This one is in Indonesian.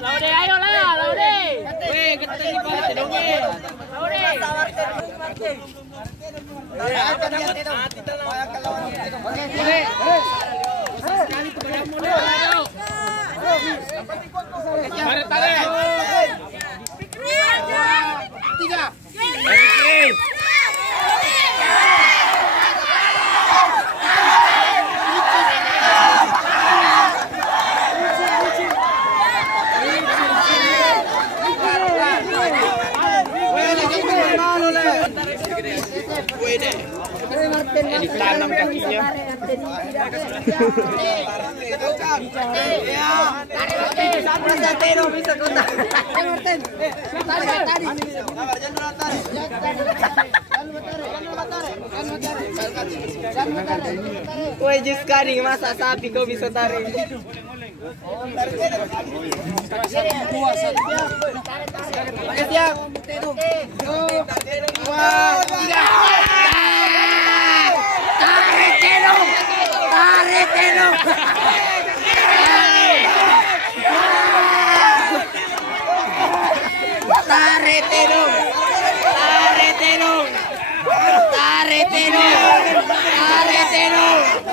Laude, ayolah, Laude. Weh, kita tadi balik dong, Laude. Sekali kepada mulai. Mari tarik. 3. Ditanam kakinya. Woi sekali masa sapi kau bisa tarik. Siap. 2, 3. Tarik tenung. Tarik tenung. Tarik tenung. Tarik tenung. Tarik tenung. Tarik tenung.